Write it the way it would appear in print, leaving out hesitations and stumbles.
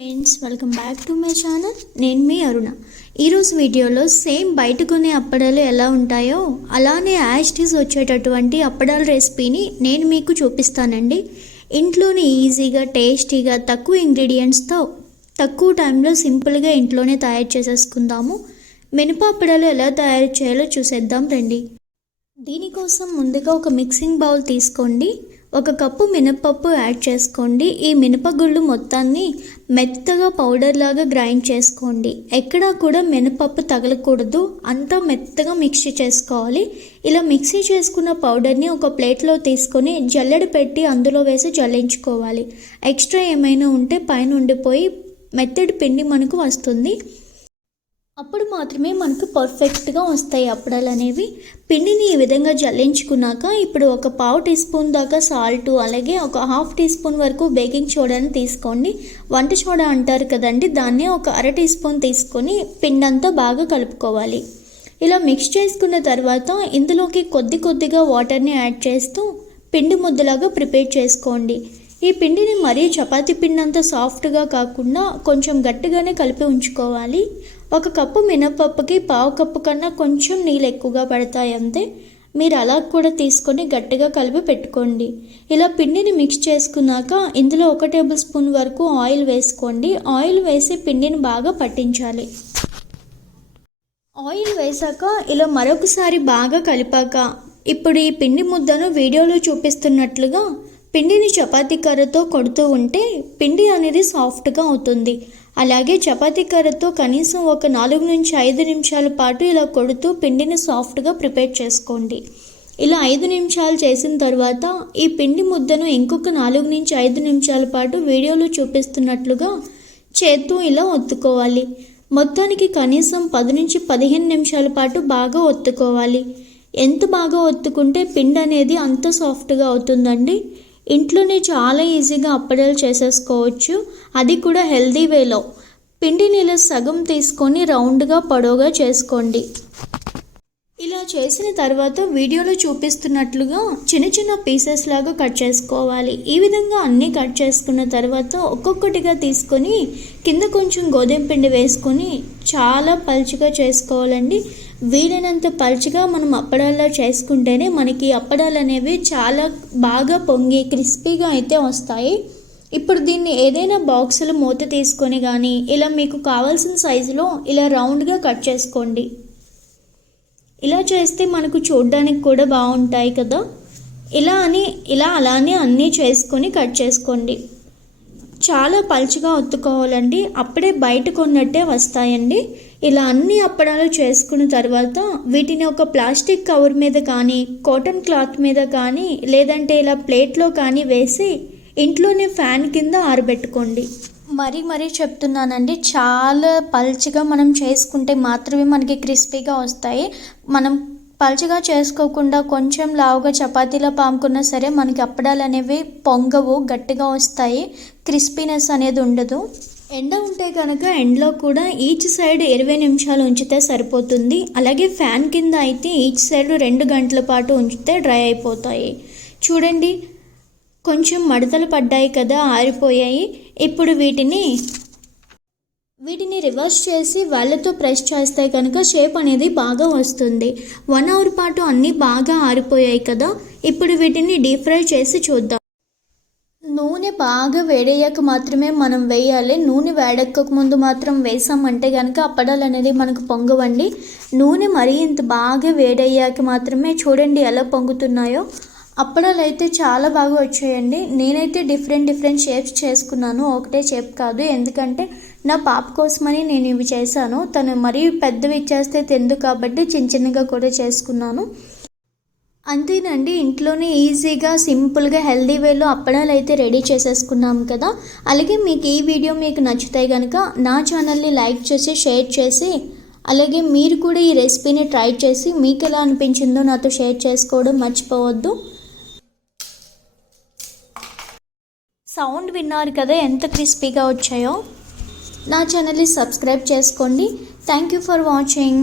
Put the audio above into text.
Friends, welcome back to my channel. నేను మీ అరుణ. ఈరోజు వీడియోలో సేమ్ బయట కొనే అప్పడాలు ఎలా ఉంటాయో అలానే యాస్టీస్ వచ్చేటటువంటి అప్పడాల రెసిపీని నేను మీకు చూపిస్తానండి. ఇంట్లోనే ఈజీగా టేస్టీగా తక్కువ ఇంగ్రీడియంట్స్తో తక్కువ టైంలో సింపుల్గా ఇంట్లోనే తయారు చేసేసుకుందాము. మినప అప్పడాలు ఎలా తయారు చేయాలో చూసేద్దాం రండి. దీనికోసం ముందుగా ఒక మిక్సింగ్ బౌల్ తీసుకోండి. 1 కప్పు మినపప్పు యాడ్ చేసుకోండి. ఈ మినపగుళ్ళు మొత్తాన్ని మెత్తగా పౌడర్ లాగా గ్రైండ్ చేసుకోండి. ఎక్కడా కూడా మినపప్పు తగలకూడదు, అంతా మెత్తగా మిక్సీ చేసుకోవాలి. ఇలా మిక్సీ చేసుకున్న పౌడర్ని ఒక ప్లేట్లో తీసుకొని జల్లెడ పెట్టి అందులో వేసి జల్లించుకోవాలి. ఎక్స్ట్రా ఏమైనా ఉంటే పైన ఉండిపోయి మెత్తడి పిండి మనకు వస్తుంది. అప్పుడు మాత్రమే మనకు పర్ఫెక్ట్గా వస్తాయి అప్పడాలు అనేవి. పిండిని ఈ విధంగా జల్లించుకున్నాక ఇప్పుడు 1/4 టీ స్పూన్ దాకా సాల్ట్, అలాగే 1/2 టీ స్పూన్ వరకు బేకింగ్ సోడాని తీసుకోండి. వంట సోడా అంటారు కదండి, దాన్ని 1/2 టీ స్పూన్ తీసుకొని పిండి అంతా బాగా కలుపుకోవాలి. ఇలా మిక్స్ చేసుకున్న తర్వాత ఇందులోకి కొద్దిగా వాటర్ని యాడ్ చేస్తూ పిండి ముద్దలాగా ప్రిపేర్ చేసుకోండి. ఈ పిండిని మరీ చపాతీ పిండి అంతా సాఫ్ట్గా కాకుండా కొంచెం గట్టిగానే కలిపి ఉంచుకోవాలి. 1 కప్పు మినపప్పుకి 1/2 కప్పు కన్నా కొంచెం నీళ్ళు ఎక్కువగా పడతాయి అంతే. మీరు అలా కూడా తీసుకొని గట్టిగా కలిపి పెట్టుకోండి. ఇలా పిండిని మిక్స్ చేసుకున్నాక ఇందులో 1 టేబుల్ స్పూన్ వరకు ఆయిల్ వేసుకోండి. ఆయిల్ వేసి పిండిని బాగా పట్టించాలి. ఆయిల్ వేసాక ఇలా మరొకసారి బాగా కలిపాక ఇప్పుడు ఈ పిండి ముద్దను వీడియోలో చూపిస్తున్నట్లుగా పిండిని చపాతీ కర్రతో కొడుతూ ఉంటే పిండి అనేది సాఫ్ట్గా అవుతుంది. అలాగే చపాతీ కర్రతో కనీసం ఒక 4 నుంచి 5 నిమిషాల పాటు ఇలా కొడుతూ పిండిని సాఫ్ట్గా ప్రిపేర్ చేసుకోండి. ఇలా 5 నిమిషాలు చేసిన తర్వాత ఈ పిండి ముద్దను ఇంకొక 4 నుంచి 5 నిమిషాల పాటు వీడియోలో చూపిస్తున్నట్లుగా చేత్తో ఇలా ఒత్తుకోవాలి. మొత్తానికి కనీసం 10 నుంచి 15 నిమిషాల పాటు బాగా ఒత్తుకోవాలి. ఎంత బాగా ఒత్తుకుంటే పిండి అనేది అంత సాఫ్ట్గా అవుతుందండి. ఇంట్లోనే చాలా ఈజీగా అప్పడాలు చేసేసుకోవచ్చు, అది కూడా హెల్దీ వేలో. పిండిని ఇలా సగం తీసుకొని రౌండ్గా పొడవుగా చేసుకోండి. ఇలా చేసిన తర్వాత వీడియోలో చూపిస్తున్నట్లుగా చిన్న పీసెస్ లాగా కట్ చేసుకోవాలి. ఈ విధంగా అన్నీ కట్ చేసుకున్న తర్వాత ఒక్కొక్కటిగా తీసుకొని కింద కొంచెం గోధుమ పిండి వేసుకొని చాలా పల్చగా చేసుకోవాలండి. వీలైనంత పల్చగా మనం అప్పడాల్లో చేసుకుంటేనే మనకి అప్పడాలు అనేవి చాలా బాగా పొంగి క్రిస్పీగా అయితే వస్తాయి. ఇప్పుడు దీన్ని ఏదైనా బాక్సులో మూత తీసుకొని కానీ ఇలా మీకు కావాల్సిన సైజులో ఇలా రౌండ్గా కట్ చేసుకోండి. ఇలా చేస్తే మనకు చూడడానికి కూడా బాగుంటాయి కదా. అలానే అన్నీ చేసుకొని కట్ చేసుకోండి. చాలా పలుచగా ఒత్తుకోవాలండి, అప్పుడే బయట కొన్నట్టే వస్తాయండి. ఇలా అన్ని అప్పడాలు చేసుకున్న తర్వాత వీటిని ఒక ప్లాస్టిక్ కవర్ మీద కానీ కాటన్ క్లాత్ మీద కానీ లేదంటే ఇలా ప్లేట్లో కానీ వేసి ఇంట్లోనే ఫ్యాన్ కింద ఆరబెట్టుకోండి. మరీ చెప్తున్నానండి, చాలా పల్చగా మనం చేసుకుంటే మాత్రమే మనకి క్రిస్పీగా వస్తాయి. మనం పల్చగా చేసుకోకుండా కొంచెం లావుగా చపాతీలో పాముకున్నా సరే మనకి అప్పడాలు అనేవి పొంగవు, గట్టిగా వస్తాయి, క్రిస్పీనెస్ అనేది ఉండదు. ఎండ ఉంటే కనుక ఎండలో కూడా ఈచ్ సైడ్ 20 నిమిషాలు ఉంచితే సరిపోతుంది. అలాగే ఫ్యాన్ కింద అయితే ఈచ్ సైడ్ 2 గంటల పాటు ఉంచితే డ్రై అయిపోతాయి. చూడండి, కొంచెం మడతలు పడ్డాయి కదా, ఆరిపోయాయి. ఇప్పుడు వీటిని రివర్స్ చేసి వాళ్ళతో ప్రెస్ చేస్తే కనుక షేప్ అనేది బాగా వస్తుంది. 1 అవర్ పాటు అన్నీ బాగా ఆరిపోయాయి కదా. ఇప్పుడు వీటిని డీప్ ఫ్రై చేసి చూద్దాం. నూనె బాగా వేడయ్యాక మాత్రమే మనం వేయాలి. నూనె వేడెక్కక ముందు మాత్రం వేసామంటే కనుక అప్పడాలు అనేది మనకు పొంగవండి. నూనె మరీ ఇంత బాగా వేడయ్యాక మాత్రమే చూడండి ఎలా పొంగుతున్నాయో. అప్పడాలు అయితే చాలా బాగా వచ్చాయండి. నేనైతే డిఫరెంట్ షేప్స్ చేసుకున్నాను, ఒకటే షేప్ కాదు. ఎందుకంటే నా పాప కోసమని నేను ఇవి చేశాను. తను మరీ పెద్దవి ఇచ్చేస్తే తిందు కాబట్టి చిన్నగా కూడా చేసుకున్నాను. అంతేనండి, ఇంట్లోనే ఈజీగా సింపుల్గా హెల్దీ వేలో అప్పడాలు అయితే రెడీ చేసేసుకున్నాం కదా. అలాగే మీకు ఈ వీడియో మీకు నచ్చుతాయి కనుక నా ఛానల్ని లైక్ చేసి షేర్ చేసి అలాగే మీరు కూడా ఈ రెసిపీని ట్రై చేసి మీకు ఎలా అనిపించిందో నాతో షేర్ చేసుకోవడం మర్చిపోవద్దు. సౌండ్ విన్నారు కదా ఎంత క్రిస్పీగా వచ్చాయో. నా ఛానల్ని సబ్స్క్రైబ్ చేసుకోండి. Thank you for watching.